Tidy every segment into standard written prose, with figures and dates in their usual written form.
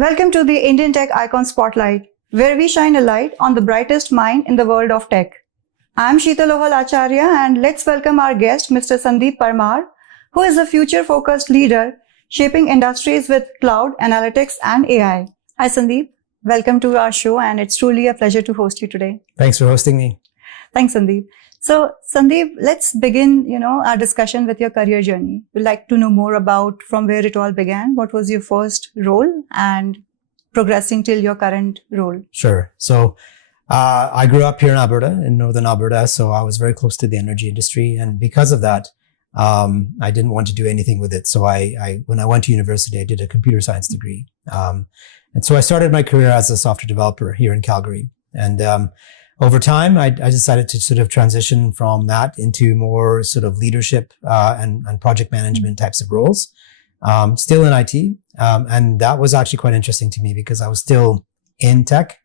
Welcome to the Indian Tech Icon Spotlight, where we shine a light on the brightest mind in the world of tech. I'm Sheetal Acharya, and let's welcome our guest, Mr. Sandeep Parmar, who is a future-focused leader shaping industries with cloud, analytics, and AI. Hi, Sandeep. Welcome to our show, and it's truly a pleasure to host you today. Thanks for hosting me. Thanks, Sandeep. So, Sandeep, let's begin, our discussion with your career journey. We'd like to know more about from where it all began. What was your first role and progressing till your current role? Sure. So, I grew up here in Alberta, in northern Alberta. So I was very close to the energy industry. And because of that, I didn't want to do anything with it. So when I went to university, I did a computer science degree. And so I started my career as a software developer here in Calgary. And, over time, I decided to sort of transition from that into more sort of leadership, and project management types of roles, still in IT. And that was actually quite interesting to me because I was still in tech,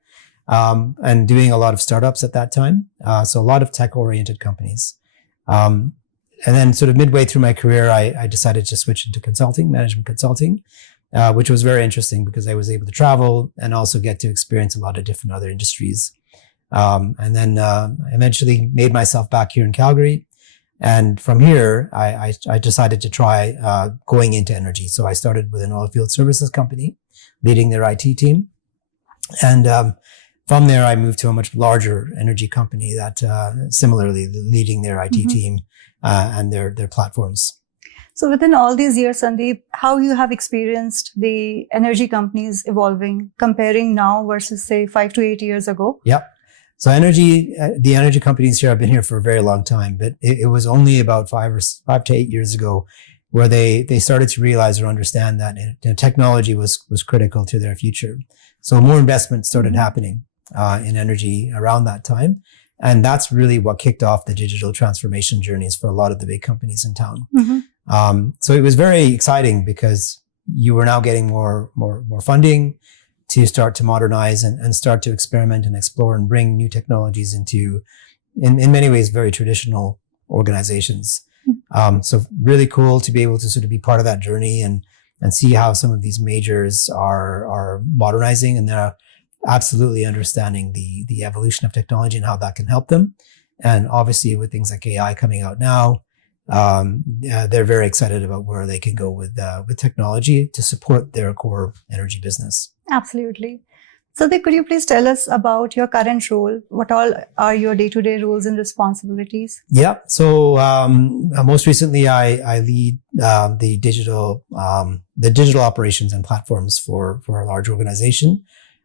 and doing a lot of startups at that time. So a lot of tech oriented companies. And then sort of midway through my career, I decided to switch into consulting, management consulting, which was very interesting because I was able to travel and also get to experience a lot of different other industries. And then eventually made myself back here in Calgary. And from here, I decided to try going into energy. So I started with an oil field services company, leading their IT team. And from there, I moved to a much larger energy company that similarly leading their IT team and their platforms. So within all these years, Sandeep, how you have experienced the energy companies evolving, comparing now versus say 5 to 8 years ago? Yep. So the energy companies here have been here for a very long time, but it was only about 5 to 8 years ago where they started to realize or understand that technology was critical to their future. So more investment started happening in energy around that time. And that's really what kicked off the digital transformation journeys for a lot of the big companies in town. So it was very exciting because you were now getting more funding to start to modernize and start to experiment and explore and bring new technologies into, in many ways, very traditional organizations. So really cool to be able to sort of be part of that journey and see how some of these majors are modernizing and they're absolutely understanding the evolution of technology and how that can help them. And obviously with things like AI coming out now, they're very excited about where they can go with technology to support their core energy business. Absolutely. So, could you please tell us about your current role? What all are your day-to-day roles and responsibilities? Yeah. So, most recently, I lead the digital operations and platforms for a large organization.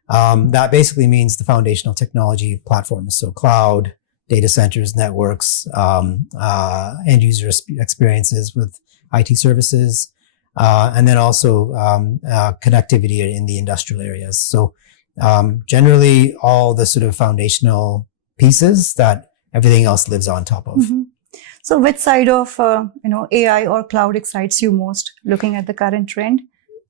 That basically means the foundational technology platforms, so cloud, data centers, networks, end user experiences with IT services, and then also connectivity in the industrial areas. So generally all the sort of foundational pieces that everything else lives on top of. So which side of AI or cloud excites you most, looking at the current trend?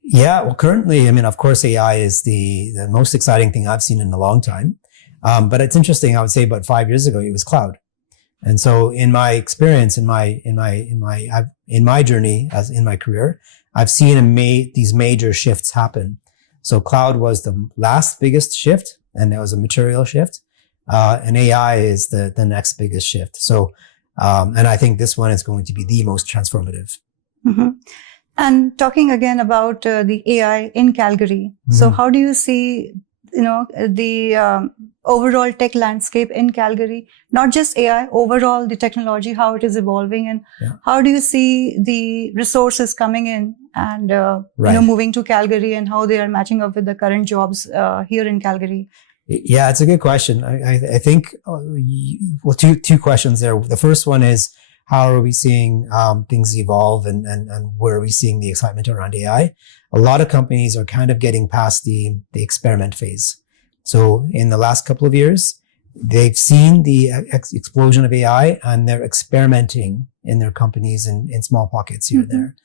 Yeah, well, currently, of course, AI is the most exciting thing I've seen in a long time. But it's interesting. I would say about 5 years ago, it was cloud. And so in my experience, in my journey as in my career, I've seen these major shifts happen. So cloud was the last biggest shift and it was a material shift. And AI is the next biggest shift. So, and I think this one is going to be the most transformative. And talking again about the AI in Calgary. So how do you see the overall tech landscape in Calgary, not just AI, overall the technology, how it is evolving, and how do you see the resources coming in and moving to Calgary, and how they are matching up with the current jobs here in Calgary? Yeah, it's a good question. I think two questions there. The first one is, how are we seeing things evolve and where are we seeing the excitement around AI? A lot of companies are kind of getting past the experiment phase. So in the last couple of years, they've seen the explosion of AI and they're experimenting in their companies in small pockets here and there.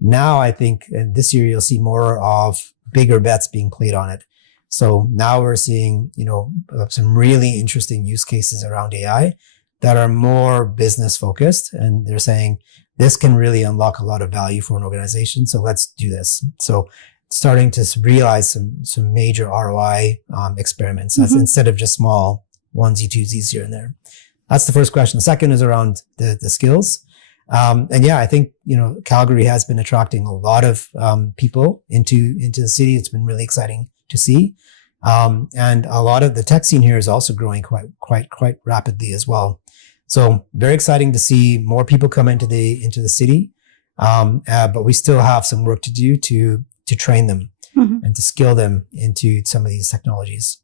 Now I think this year you'll see more of bigger bets being played on it. So now we're seeing, some really interesting use cases around AI that are more business focused. And they're saying this can really unlock a lot of value for an organization. So let's do this. So starting to realize some major ROI experiments instead of just small onesie twosies here and there. That's the first question. The second is around the skills. And yeah, I think, Calgary has been attracting a lot of people into the city. It's been really exciting to see. And a lot of the tech scene here is also growing quite rapidly as well. So very exciting to see more people come into the city. But we still have some work to do to train them and to skill them into some of these technologies.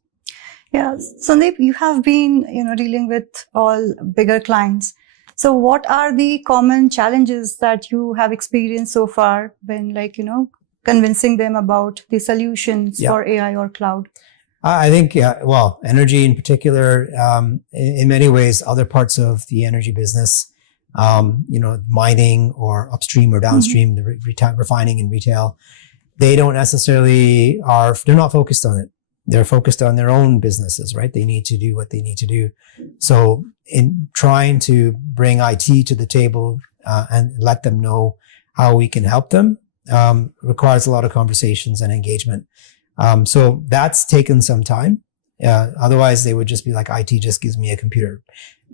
Yeah. Sandeep, you have been, dealing with all bigger clients. So what are the common challenges that you have experienced so far when convincing them about the solutions for AI or cloud? I think, energy in particular, in many ways, other parts of the energy business, mining or upstream or downstream, the refining and retail, they don't necessarily they're not focused on it. They're focused on their own businesses, right? They need to do what they need to do. So in trying to bring IT to the table and let them know how we can help them requires a lot of conversations and engagement. So that's taken some time. Otherwise, they would just be like, IT just gives me a computer.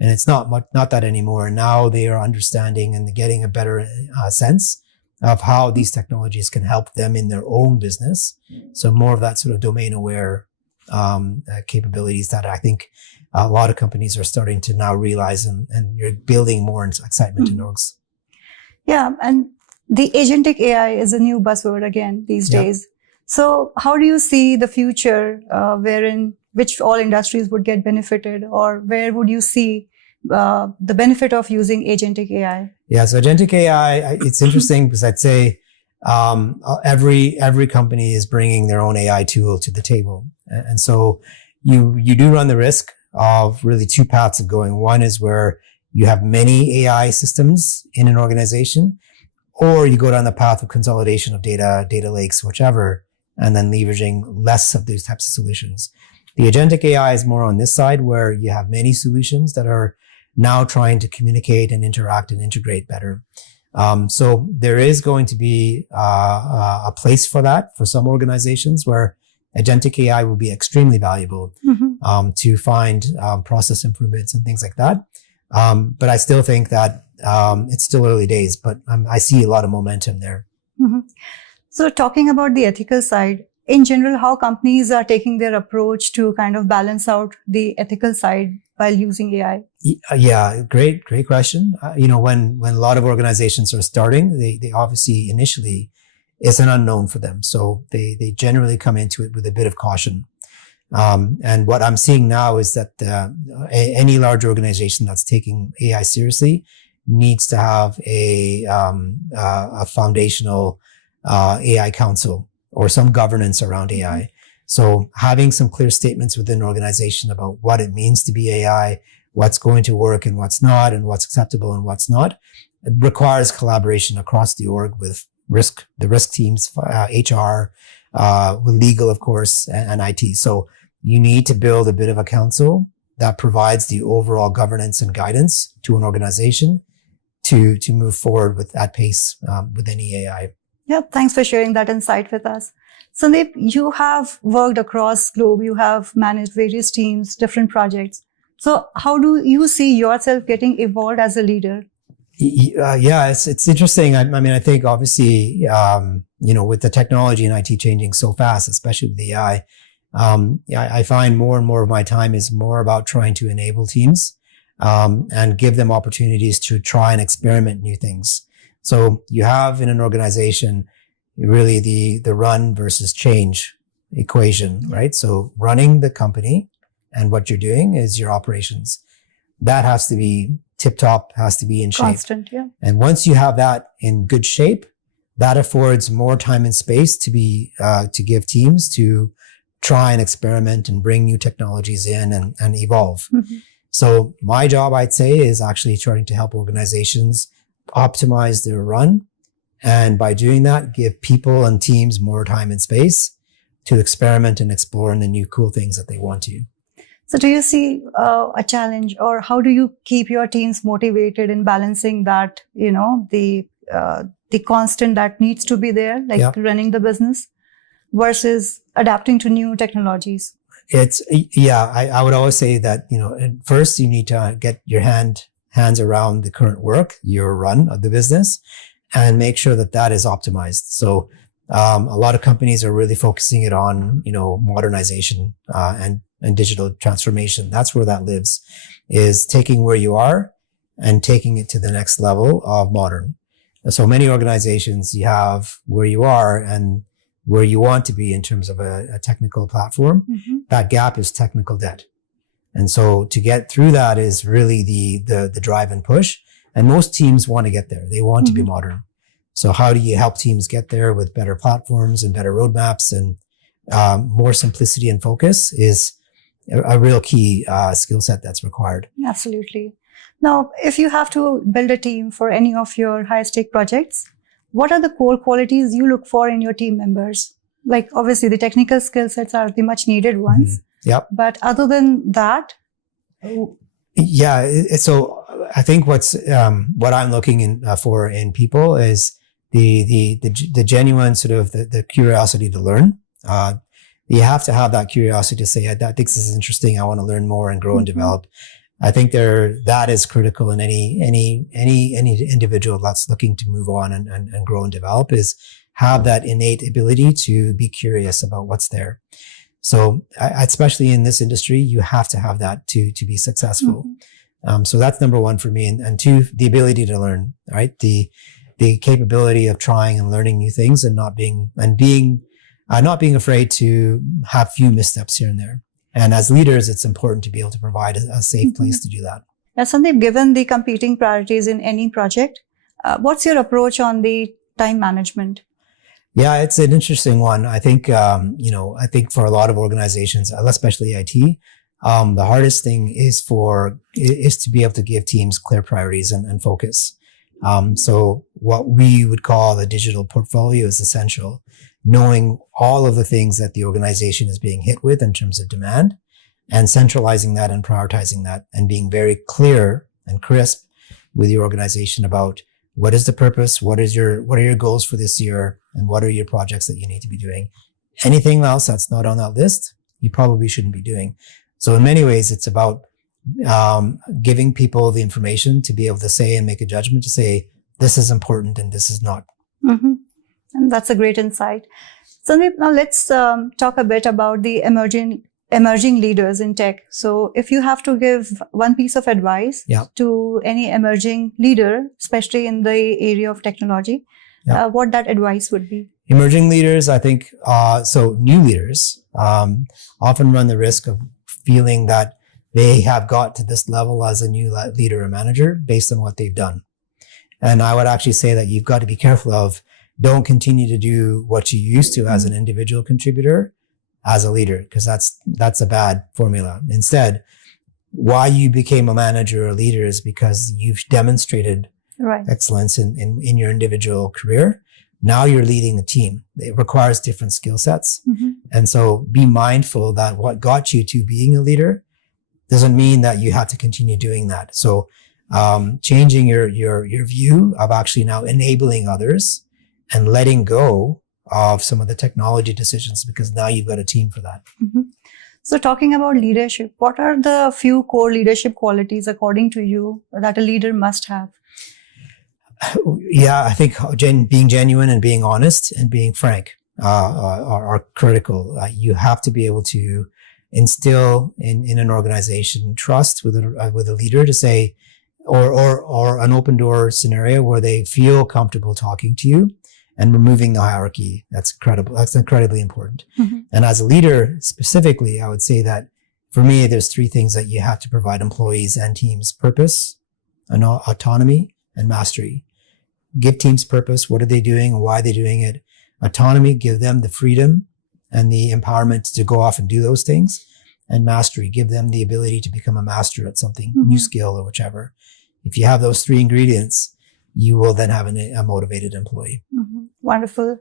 And it's not that anymore. Now they are understanding and getting a better sense of how these technologies can help them in their own business. So more of that sort of domain aware capabilities that I think a lot of companies are starting to now realize, and you're building more excitement in orgs. Yeah, and the agentic AI is a new buzzword again these days. So how do you see the future which all industries would get benefited, or where would you see the benefit of using agentic AI? Yeah, so agentic AI, it's interesting because I'd say every company is bringing their own AI tool to the table. And so you do run the risk of really two paths of going. One is where you have many AI systems in an organization, or you go down the path of consolidation of data lakes, whichever, and then leveraging less of these types of solutions. The agentic AI is more on this side, where you have many solutions that are now trying to communicate and interact and integrate better. So there is going to be a place for that for some organizations where agentic AI will be extremely valuable to find process improvements and things like that. But I still think that it's still early days, but I see a lot of momentum there. So talking about the ethical side, in general, how companies are taking their approach to kind of balance out the ethical side while using AI? Yeah, great question. When a lot of organizations are starting, they obviously initially it's an unknown for them. So they generally come into it with a bit of caution. And what I'm seeing now is that any large organization that's taking AI seriously needs to have a foundational AI council or some governance around AI. So having some clear statements within an organization about what it means to be AI, what's going to work and what's not, and what's acceptable and what's not, it requires collaboration across the org with the risk teams, HR, with legal, of course, and IT. So you need to build a bit of a council that provides the overall governance and guidance to an organization to move forward with that pace with any AI. Yeah, thanks for sharing that insight with us. Sandeep, you have worked across globe. You have managed various teams, different projects. So how do you see yourself getting evolved as a leader? Yeah, it's interesting. I think obviously, with the technology and IT changing so fast, especially with AI, I find more and more of my time is more about trying to enable teams, and give them opportunities to try and experiment new things. So you have in an organization really the run versus change equation, right? So running the company and what you're doing is your operations. That has to be tip-top, has to be in shape. Constant, yeah. And once you have that in good shape, that affords more time and space to give teams to try and experiment and bring new technologies in and evolve. So my job, I'd say, is actually trying to help organizations optimize their run. And by doing that, give people and teams more time and space to experiment and explore the new cool things that they want to. So do you see a challenge, or how do you keep your teams motivated in balancing that, the constant that needs to be there, like running the business? versus adapting to new technologies? I would always say that, at first you need to get your hands around the current work, your run of the business, and make sure that that is optimized. So, a lot of companies are really focusing it on, modernization, and digital transformation. That's where that lives, is taking where you are and taking it to the next level of modern. So many organizations, you have where you are and where you want to be in terms of a technical platform. Mm-hmm. That gap is technical debt. And so to get through that is really the drive and push. And most teams want to get there. They want to be modern. So how do you help teams get there with better platforms and better roadmaps and more simplicity and focus is a real key skill set that's required. Absolutely. Now, if you have to build a team for any of your high-stake projects, what are the core qualities you look for in your team members? Like, obviously, the technical skill sets are the much needed ones. Mm-hmm. Yep. But other than that? So I think what I'm looking for in people is the genuine sort of the curiosity to learn. You have to have that curiosity to say, I think this is interesting. I want to learn more and grow and develop. I think that is critical in any individual that's looking to move on and grow and develop, is have that innate ability to be curious about what's there. So especially in this industry, you have to have that to be successful. So that's number one for me. And two, the ability to learn, right? The capability of trying and learning new things and not being afraid to have few missteps here and there. And as leaders, it's important to be able to provide a safe place to do that. Now, Sandeep, given the competing priorities in any project, what's your approach on the time management? Yeah, it's an interesting one. I think, I think for a lot of organizations, especially IT, the hardest thing is to be able to give teams clear priorities and focus. So what we would call the digital portfolio is essential. Knowing all of the things that the organization is being hit with in terms of demand, and centralizing that and prioritizing that, and being very clear and crisp with your organization about what is the purpose, what are your goals for this year, and what are your projects that you need to be doing. Anything else that's not on that list, you probably shouldn't be doing. So in many ways, it's about giving people the information to be able to say and make a judgment to say, this is important and this is not. Mm-hmm. And that's a great insight. Sandeep, now let's talk a bit about the emerging leaders in tech. So if you have to give one piece of advice to any emerging leader, especially in the area of technology, what that advice would be? Emerging leaders, I think, so new leaders often run the risk of feeling that they have got to this level as a new leader or manager based on what they've done. And I would actually say that you've got to be careful of, don't continue to do what you used to as an individual contributor as a leader, because that's a bad formula. Instead, why you became a manager or leader is because you've demonstrated excellence in your individual career. Now you're leading the team. It requires different skill sets. And so be mindful that what got you to being a leader doesn't mean that you have to continue doing that. So changing your view of actually now enabling others and letting go of some of the technology decisions, because now you've got a team for that. So talking about leadership, what are the few core leadership qualities, according to you, that a leader must have? Yeah, I think being genuine and being honest and being frank are critical. You have to be able to instill in an organization trust with a leader to say, or an open door scenario where they feel comfortable talking to you and removing the hierarchy. That's incredible. That's incredibly important. And as a leader specifically, I would say that for me, there's three things that you have to provide employees and teams: purpose, and autonomy, and mastery. Give teams purpose. What are they doing and why are they doing it? Autonomy, give them the freedom and the empowerment to go off and do those things. And mastery, give them the ability to become a master at something, new skill or whichever. If you have those three ingredients, you will then have a motivated employee. Wonderful.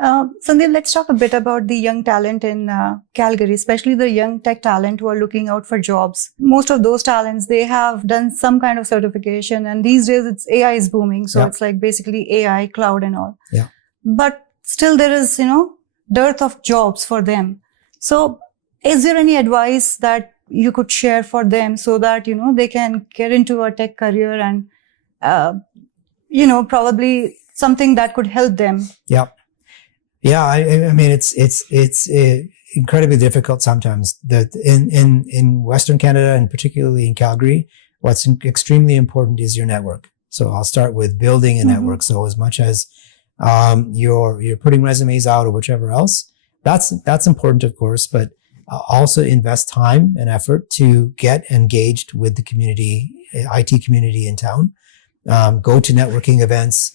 Sandeep, let's talk a bit about the young talent in Calgary, especially the young tech talent who are looking out for jobs. Most of those talents, they have done some kind of certification, and these days AI is booming. So it's like basically AI, cloud and all. But still there is, dearth of jobs for them. So is there any advice that you could share for them so that, they can get into a tech career and, probably something that could help them? Yeah. Yeah. I mean, it's incredibly difficult sometimes. In Western Canada and particularly in Calgary, what's extremely important is your network. So I'll start with building a network. So as much as you're putting resumes out or whichever else, that's important, of course, but also invest time and effort to get engaged with the community, IT community in town. Go to networking events,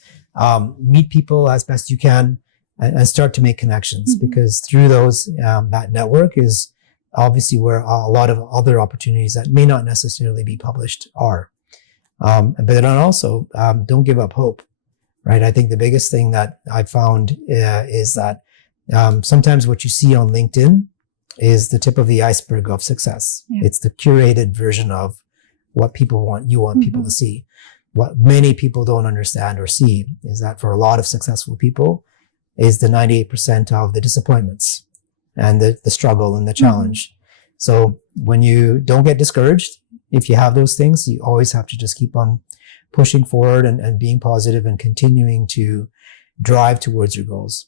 meet people as best you can, and start to make connections, because through those, that network is obviously where a lot of other opportunities that may not necessarily be published are. But then also, don't give up hope, right? I think the biggest thing that I've found is that sometimes what you see on LinkedIn is the tip of the iceberg of success. Yeah. It's the curated version of what people want, people to see. What many people don't understand or see is that for a lot of successful people is the 98% of the disappointments and the struggle and the challenge. So when you don't get discouraged, if you have those things, you always have to just keep on pushing forward and being positive and continuing to drive towards your goals.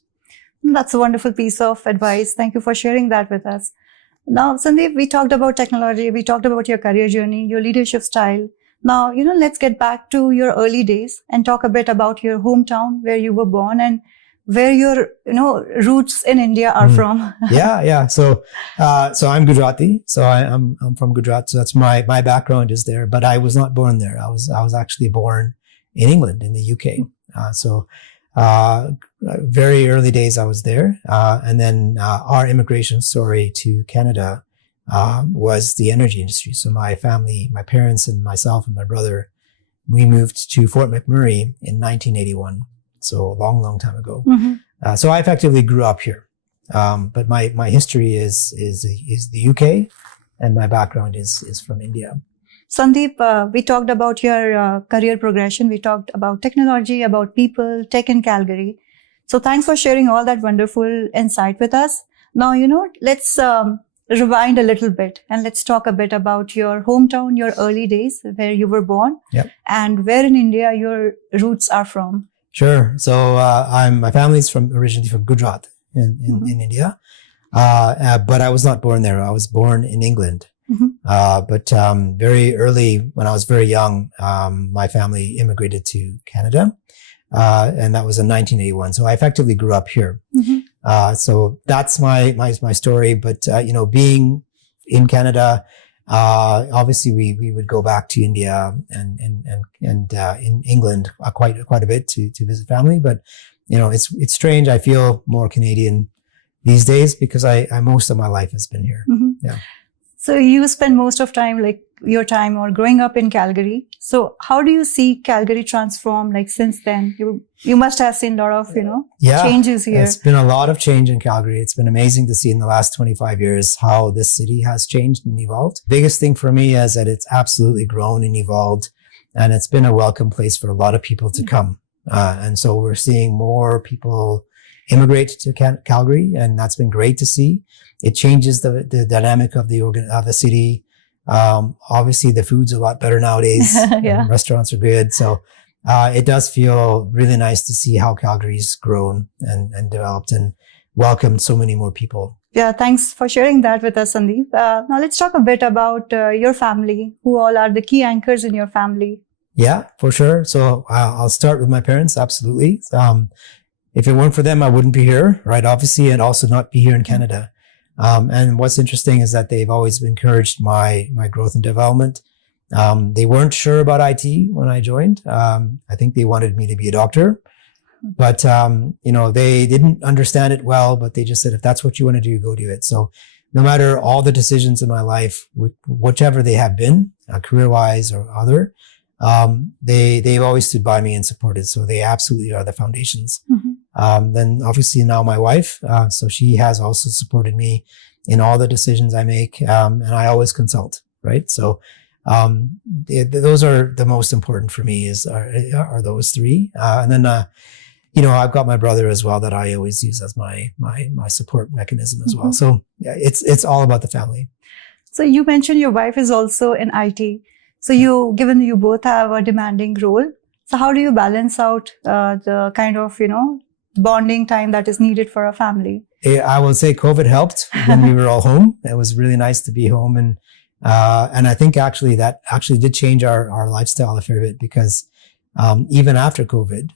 That's a wonderful piece of advice. Thank you for sharing that with us. Now, Sandeep, we talked about technology. We talked about your career journey, your leadership style. Now, let's get back to your early days and talk a bit about your hometown, where you were born and where your, roots in India are from. Yeah. So I'm Gujarati. So I'm from Gujarat. So that's my background is there, but I was not born there. I was actually born in England, in the UK. Very early days I was there. And then, our immigration story to Canada, was the energy industry. So my family, my parents and myself and my brother, we moved to Fort McMurray in 1981. So a long, long time ago. So I effectively grew up here. But my history is the UK, and my background is from India. Sandeep, we talked about your career progression. We talked about technology, about people, tech in Calgary. So thanks for sharing all that wonderful insight with us. Now, let's rewind a little bit and let's talk a bit about your hometown, your early days, where you were born, and where in India your roots are from. Sure. So my family's originally from Gujarat in India, but I was not born there. I was born in England. But very early, when I was very young, my family immigrated to Canada, and that was in 1981. So I effectively grew up here. So that's my story. But being in Canada, obviously we would go back to India and in England quite a bit to visit family. But it's strange. I feel more Canadian these days because I most of my life has been here. Yeah. So you spend most of your time or growing up in Calgary. So how do you see Calgary transform since then? You must have seen a lot of, changes here. It's been a lot of change in Calgary. It's been amazing to see in the last 25 years how this city has changed and evolved. Biggest thing for me is that it's absolutely grown and evolved, and it's been a welcome place for a lot of people to come. And so we're seeing more people immigrate to Calgary, and that's been great to see. It changes the dynamic of the city. Obviously the food's a lot better nowadays. Restaurants are good. So, it does feel really nice to see how Calgary's grown and developed and welcomed so many more people. Yeah. Thanks for sharing that with us, Sandeep. Now let's talk a bit about your family. Who all are the key anchors in your family? Yeah, for sure. So I'll start with my parents. Absolutely. If it weren't for them, I wouldn't be here, right? Obviously, and also not be here in Canada. And what's interesting is that they've always encouraged my growth and development. They weren't sure about IT when I joined. I think they wanted me to be a doctor, but, they didn't understand it well, but they just said, if that's what you want to do, go do it. So no matter all the decisions in my life, whichever they have been, career wise or other, they've always stood by me and supported. So they absolutely are the foundations. Then obviously now my wife, so she has also supported me in all the decisions I make. And I always consult, right? So, those are the most important for me are those three. And then, I've got my brother as well that I always use as my support mechanism as well. So yeah, it's all about the family. So you mentioned your wife is also in IT. So given you both have a demanding role, so how do you balance out the kind of, bonding time that is needed for a family? I will say COVID helped when we were all home. It was really nice to be home. And I think that did change our lifestyle a fair bit, because even after COVID,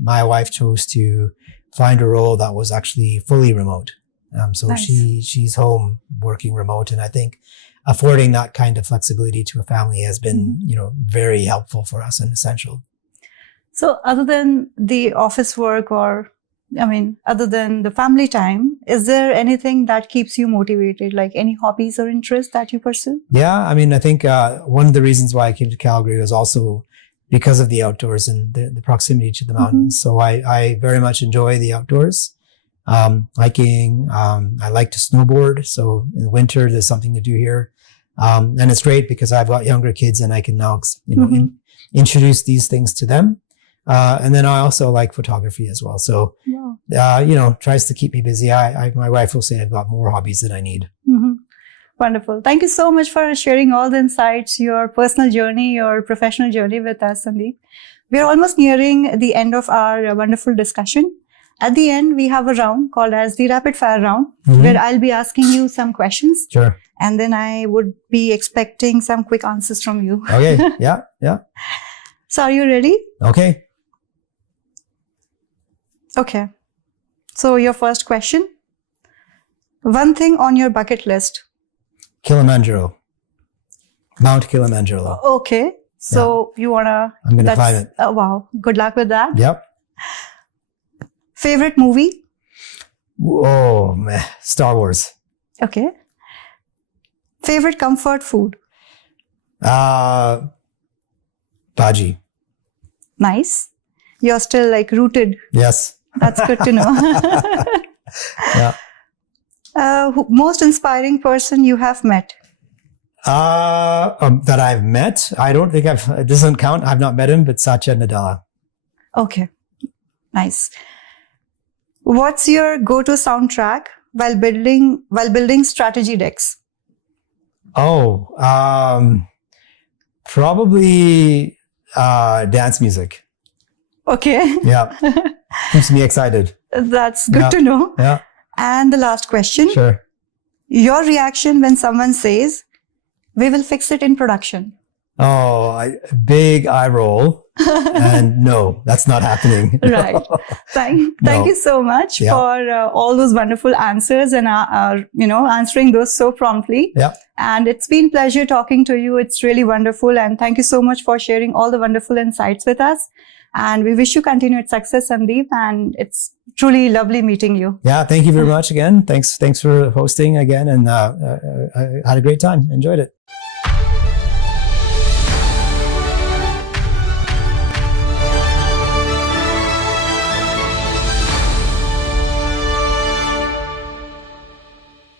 my wife chose to find a role that was actually fully remote. So nice. she's home working remote. And I think affording that kind of flexibility to a family has been, very helpful for us and essential. So other than the office work other than the family time, is there anything that keeps you motivated, like any hobbies or interests that you pursue? Yeah, I think one of the reasons why I came to Calgary was also because of the outdoors and the proximity to the mountains. So I very much enjoy the outdoors. Hiking, I like to snowboard. So in the winter, there's something to do here. And it's great because I've got younger kids and I can now, introduce these things to them. And then I also like photography as well. So, tries to keep me busy. My wife will say I've got more hobbies than I need. Wonderful. Thank you so much for sharing all the insights, your personal journey, your professional journey with us, Sandeep. We're almost nearing the end of our wonderful discussion. At the end, we have a round called as the rapid fire round, where I'll be asking you some questions. Sure. And then I would be expecting some quick answers from you. Okay. Yeah. So are you ready? Okay. Okay. So your first question. One thing on your bucket list. Kilimanjaro. Mount Kilimanjaro. Okay. So you wanna... I'm going to climb it. Oh, wow. Good luck with that. Yep. Favorite movie? Oh, man. Star Wars. Okay. Favorite comfort food? Bhaji. Nice. You're still rooted. Yes. That's good to know. Yeah. Most inspiring person you have met? That I've met? I don't think it doesn't count. I've not met him, but Satya Nadella. Okay. Nice. What's your go-to soundtrack while building strategy decks? Oh, probably dance music. Okay. Yeah. Keeps me excited. That's good to know. Yeah. And the last question. Sure. Your reaction when someone says, "We will fix it in production"? Oh, big eye roll. And no, that's not happening. Right. Thank you so much for all those wonderful answers and, answering those so promptly. Yeah. And it's been a pleasure talking to you. It's really wonderful. And thank you so much for sharing all the wonderful insights with us. And we wish you continued success, Sandeep. And it's truly lovely meeting you. Yeah. Thank you very much again. Thanks for hosting again. And I had a great time. Enjoyed it.